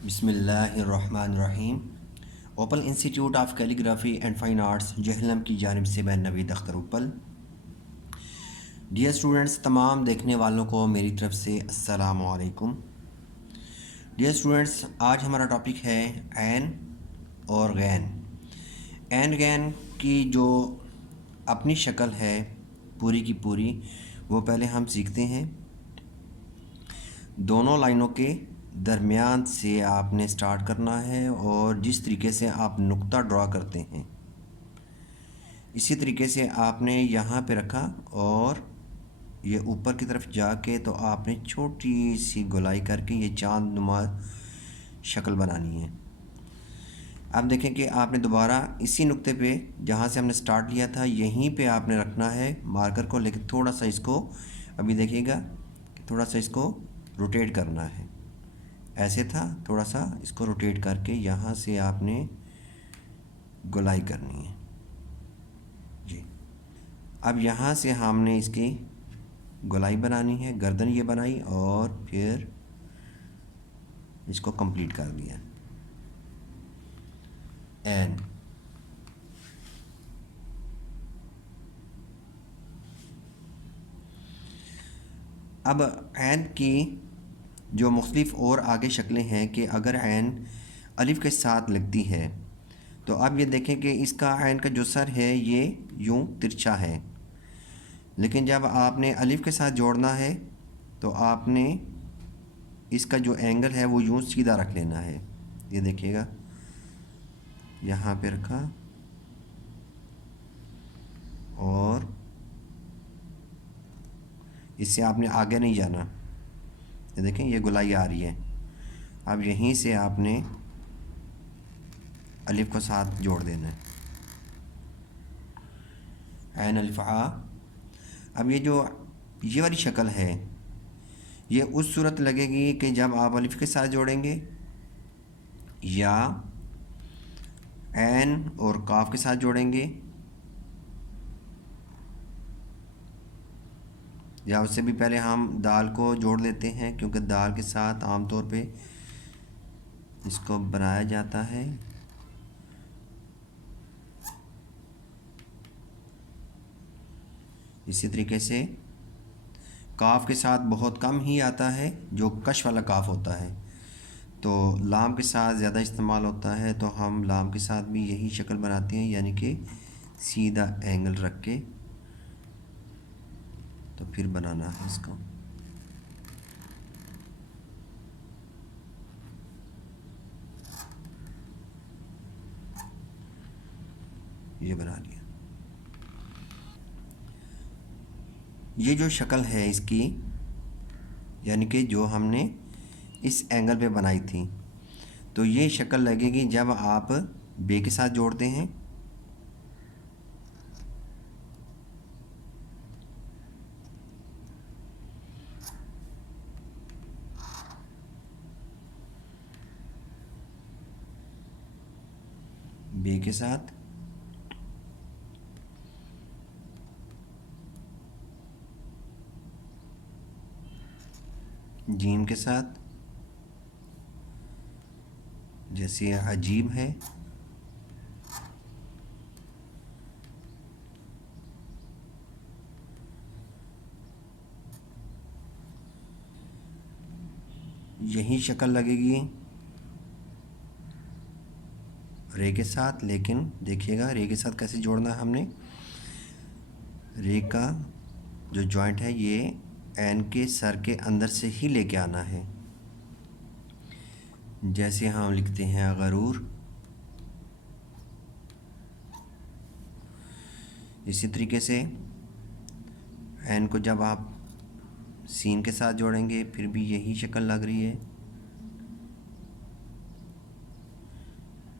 बिस्मिल्लाहिर्रहमानिर्रहीम। Opal institute of calligraphy and fine arts Jhelum की जानिब से मैं नवीद अख्तर उपल। डियर स्टूडेंट्स, तमाम देखने वालों को मेरी तरफ से अस्सलामु अलैकुम। डियर स्टूडेंट्स, आज हमारा टॉपिक है ऐन और गैन। ऐन गैन की जो अपनी शक्ल है पूरी की पूरी, वो पहले हम सीखते हैं। दोनों लाइनों के दरमियान से आपने स्टार्ट करना है और जिस तरीके से आप नुक्ता ड्रा करते हैं इसी तरीके से आपने यहाँ पे रखा और ये ऊपर की तरफ जाके तो आपने छोटी सी गोलाई करके ये चांद नुमा शक्ल बनानी है। अब देखें कि आपने दोबारा इसी नुक्ते पे जहाँ से हमने स्टार्ट लिया था यहीं पे आपने रखना है मार्कर को, लेकिन थोड़ा सा इसको अभी देखिएगा कि थोड़ा सा इसको रोटेट करना है। ऐसे था, थोड़ा सा इसको रोटेट करके यहाँ से आपने गोलाई करनी है जी। अब यहाँ से हमने इसकी गोलाई बनानी है, गर्दन ये बनाई और फिर इसको कंप्लीट कर दिया। एन अब ऐन की जो मुख्तलिफ़ और आगे शक्लें हैं कि अगर ऐन अलिफ़ के साथ लगती है तो अब ये देखें कि इसका ऐन का जो सर है ये यूं तिरछा है, लेकिन जब आपने अलिफ़ के साथ जोड़ना है तो आपने इसका जो एंगल है वो यूं सीधा रख लेना है। ये देखिएगा, यहाँ पे रखा और इससे आपने आगे नहीं जाना। ये देखें, ये गोलाई आ रही है। अब यहीं से आपने अलिफ़ को साथ जोड़ देना है, ऐन अलिफ़ आ। अब ये वाली शक्ल है ये उस सूरत लगेगी कि जब आप अलिफ़ के साथ जोड़ेंगे या ऐन और काफ के साथ जोड़ेंगे या उससे भी पहले हम दाल को जोड़ लेते हैं, क्योंकि दाल के साथ आम तौर पे इसको बनाया जाता है। इसी तरीके से काफ के साथ बहुत कम ही आता है, जो कश वाला काफ होता है, तो लाम के साथ ज़्यादा इस्तेमाल होता है। तो हम लाम के साथ भी यही शक्ल बनाते हैं, यानी कि सीधा एंगल रख के तो फिर बनाना है इसको। ये बना लिया। ये जो शक्ल है इसकी, यानी कि जो हमने इस एंगल पे बनाई थी, तो ये शक्ल लगेगी जब आप बे के साथ जोड़ते हैं। बे के साथ जीम के साथ, जैसे अजीब है, यही शक्ल लगेगी रे के साथ। लेकिन देखिएगा रे के साथ कैसे जोड़ना है हमने। रे का जो जॉइंट है ये एन के सर के अंदर से ही लेके आना है। जैसे हम लिखते हैं गरूर, इसी तरीके से एन को जब आप सीन के साथ जोड़ेंगे फिर भी यही शक्ल लग रही है।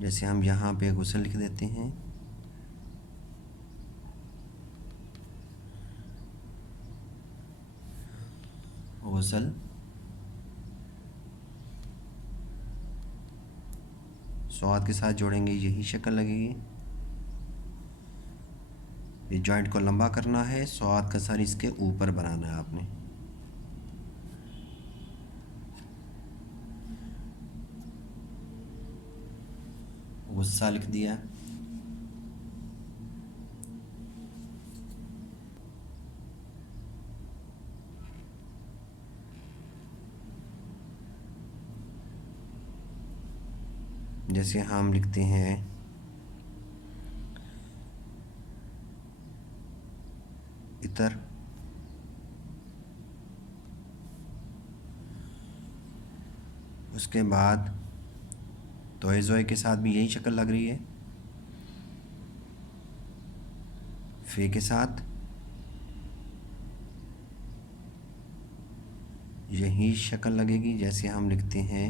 जैसे हम यहाँ पे गुस्ल लिख देते हैं, गुस्ल। स्वाद के साथ जोड़ेंगे यही शक्ल लगेगी। ये जॉइंट को लंबा करना है, स्वाद का सर इसके ऊपर बनाना है आपने। गुस्सा लिख दिया। जैसे हम लिखते हैं इतर, उसके बाद तोए ज़ोए के साथ भी यही शक्ल लग रही है, फे के साथ यही शक्ल लगेगी। जैसे हम लिखते हैं,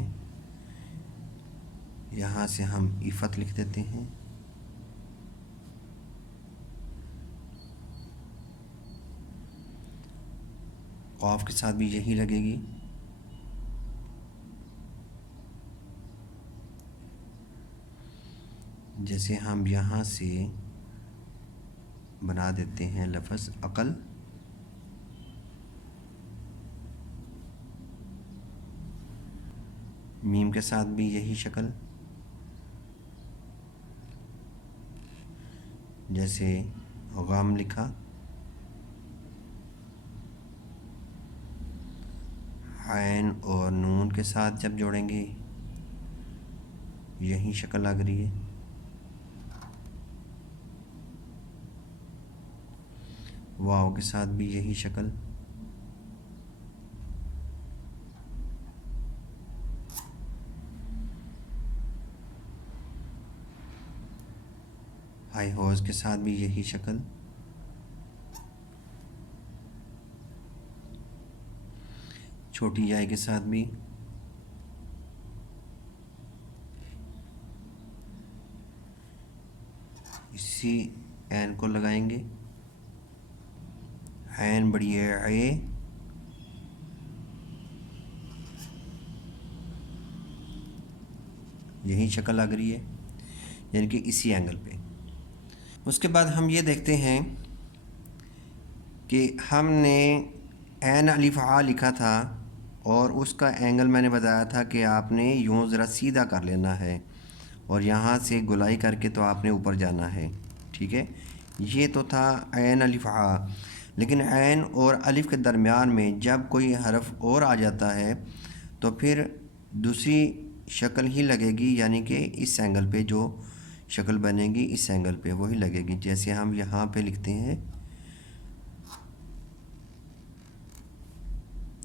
यहाँ से हम इफ़त लिख देते हैं, क़ाफ के साथ भी यही लगेगी। जैसे हम यहाँ से बना देते हैं लफ्ज़ अक़ल, मीम के साथ भी यही शक्ल। जैसे गम लिखा, ऐन और नून के साथ जब जोड़ेंगे यही शक्ल लग रही है। वाव के साथ भी यही शक्ल। हाई होज के साथ भी यही शक्ल। छोटी याई के साथ भी। इसी ऐन को लगाएंगे, ऐन बड़ी है, यही शक्ल लग रही है, यानी कि इसी एंगल पे। उसके बाद हम ये देखते हैं कि हमने ऐन अलिफ आ लिखा था और उसका एंगल मैंने बताया था कि आपने यूँ ज़रा सीधा कर लेना है और यहाँ से गुलाई करके तो आपने ऊपर जाना है। ठीक है, ये तो था ऐन अलिफ आ। लेकिन ऐन और अलिफ के दरमियान में जब कोई हरफ और आ जाता है तो फिर दूसरी शक्ल ही लगेगी, यानी कि इस एंगल पे जो शक्ल बनेगी इस एंगल पे वही लगेगी। जैसे हम यहाँ पे लिखते हैं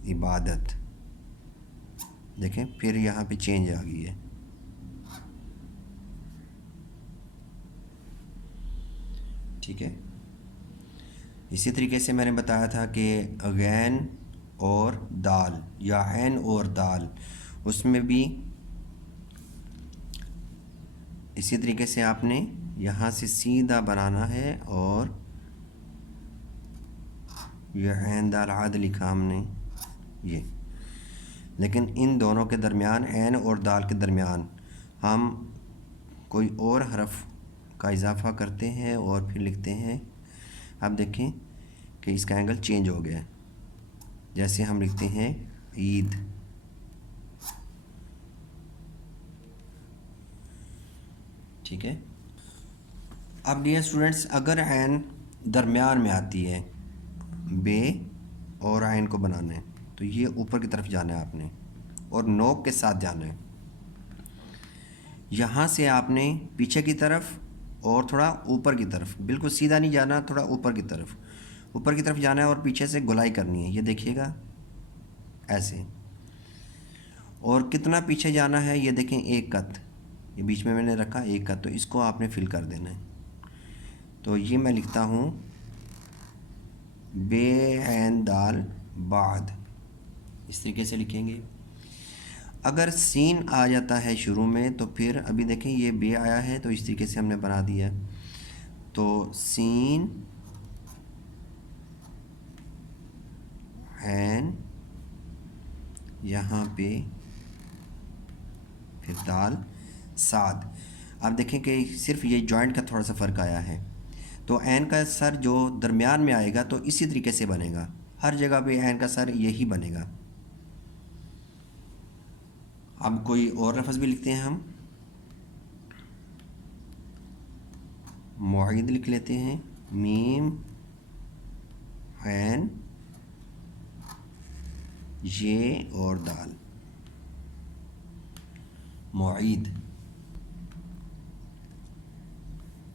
इबादत, देखें फिर यहाँ पे चेंज आ गई है। ठीक है, इसी तरीके से मैंने बताया था कि गैन और दाल या ऐन और दाल, उसमें भी इसी तरीके से आपने यहाँ से सीधा बनाना है और यह ऐन दाल आद लिखा हमने ये। लेकिन इन दोनों के दरमियान, ऐन और दाल के दरमियान हम कोई और हरफ का इजाफ़ा करते हैं और फिर लिखते हैं। अब देखें कि इसका एंगल चेंज हो गया है। जैसे हम लिखते हैं ईद, ठीक है। अब डियर स्टूडेंट्स, अगर ऐन दरमियान में आती है, बे और ऐन को बनाना है तो ये ऊपर की तरफ जाना है आपने और नोक के साथ जाना है। यहाँ से आपने पीछे की तरफ और थोड़ा ऊपर की तरफ, बिल्कुल सीधा नहीं जाना, थोड़ा ऊपर की तरफ जाना है और पीछे से गुलाई करनी है। ये देखिएगा ऐसे। और कितना पीछे जाना है ये देखें, एक कत, ये बीच में मैंने रखा एक कत, तो इसको आपने फिल कर देना है। तो ये मैं लिखता हूँ बे ऐन दाल बाद, इस तरीके से लिखेंगे। अगर सीन आ जाता है शुरू में तो फिर अभी देखें ये बे आया है तो इस तरीके से हमने बना दिया। तो सीन ऐन, यहाँ पे फिर दाल साद। आप देखें कि सिर्फ ये जॉइंट का थोड़ा सा फ़र्क आया है। तो ऐन का सर जो दरमियान में आएगा तो इसी तरीके से बनेगा, हर जगह पे ऐन का सर यही बनेगा। अब कोई और लफ्ज़ भी लिखते हैं हम। मुईद लिख लेते हैं, मीम ऐन ये और दाल, मुईद।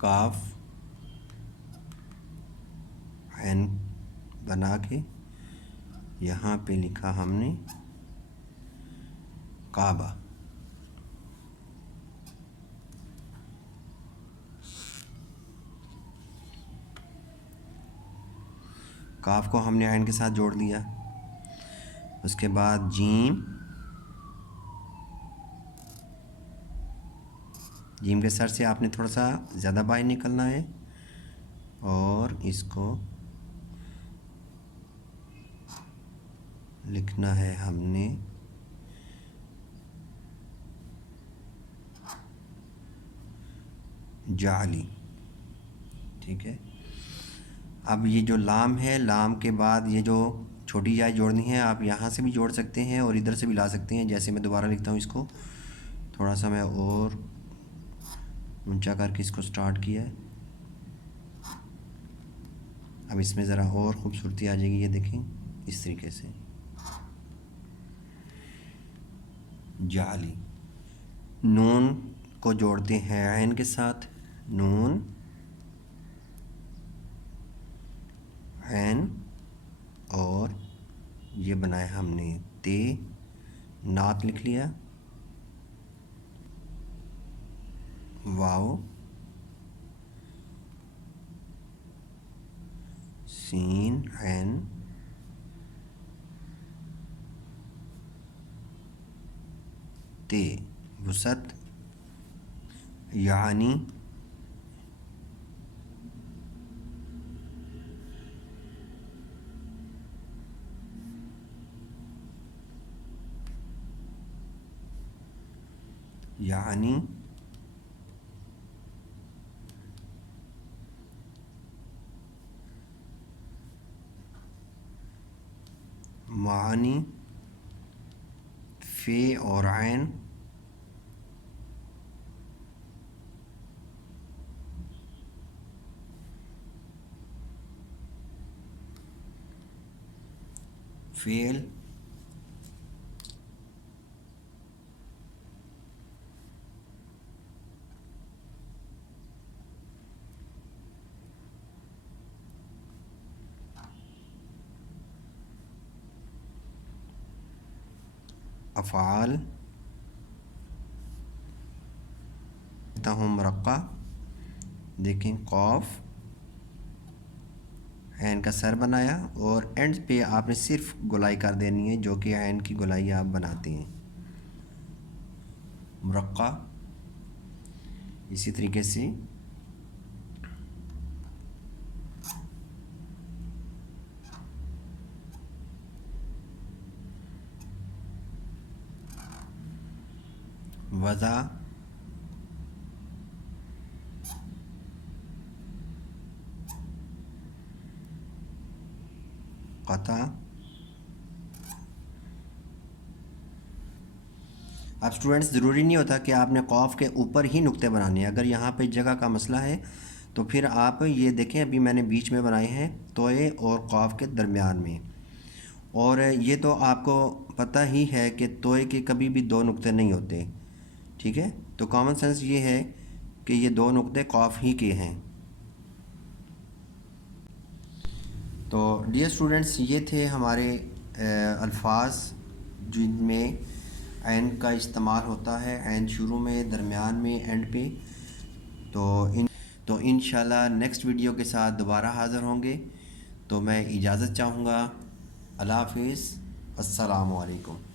काफ ऐन बना के यहाँ पे लिखा हमने काबा। काफ को हमने ऐन के साथ जोड़ दिया। उसके बाद जीम, जीम के सर से आपने थोड़ा सा ज़्यादा बाहर निकलना है और इसको लिखना है हमने जाली। ठीक है। अब ये जो लाम है, लाम के बाद ये जो छोटी जाय जोड़नी है, आप यहाँ से भी जोड़ सकते हैं और इधर से भी ला सकते हैं। जैसे मैं दोबारा लिखता हूँ इसको, थोड़ा सा मैं और ऊंचा करके इसको स्टार्ट किया है। अब इसमें ज़रा और ख़ूबसूरती आ जाएगी, ये देखें इस तरीके से जाली। नून को जोड़ते हैं ऐन के साथ, नून ऐन, और ये बनाया हमने ते, नात लिख लिया, वाओ, सीन ऐन, ते, वसत, यानी यानी मानी, फे और ऐन, फेल, अफ़आल, हूँ मरक्का। देखें कौफ, ऐन का सर बनाया और एंड पे आपने सिर्फ गोलाई कर देनी है, जो कि ऐन की गोलाई आप बनाते हैं, मरक्का। इसी तरीके से वज़ा, क़ता। अब स्टूडेंट्स, ज़रूरी नहीं होता कि आपने क़ौफ़ के ऊपर ही नुक्ते बनाने हैं। अगर यहाँ पे जगह का मसला है तो फिर आप ये देखें, अभी मैंने बीच में बनाए हैं, तोए और क़ौफ़ के दरमियान में। और ये तो आपको पता ही है कि तोए के कभी भी दो नुक्ते नहीं होते। ठीक है, तो कॉमन सेंस ये है कि ये दो नुक्ते क़ौफ़ ही के हैं। तो डियर स्टूडेंट्स, ये थे हमारे अल्फाज जिनमें ऐन का इस्तेमाल होता है, ऐन शुरू में, दरमियान में, एंड पे। तो इंशाल्लाह नेक्स्ट वीडियो के साथ दोबारा हाज़िर होंगे। तो मैं इजाज़त चाहूँगा। अल्लाह हाफ़िज़, अस्सलामु अलैकुम।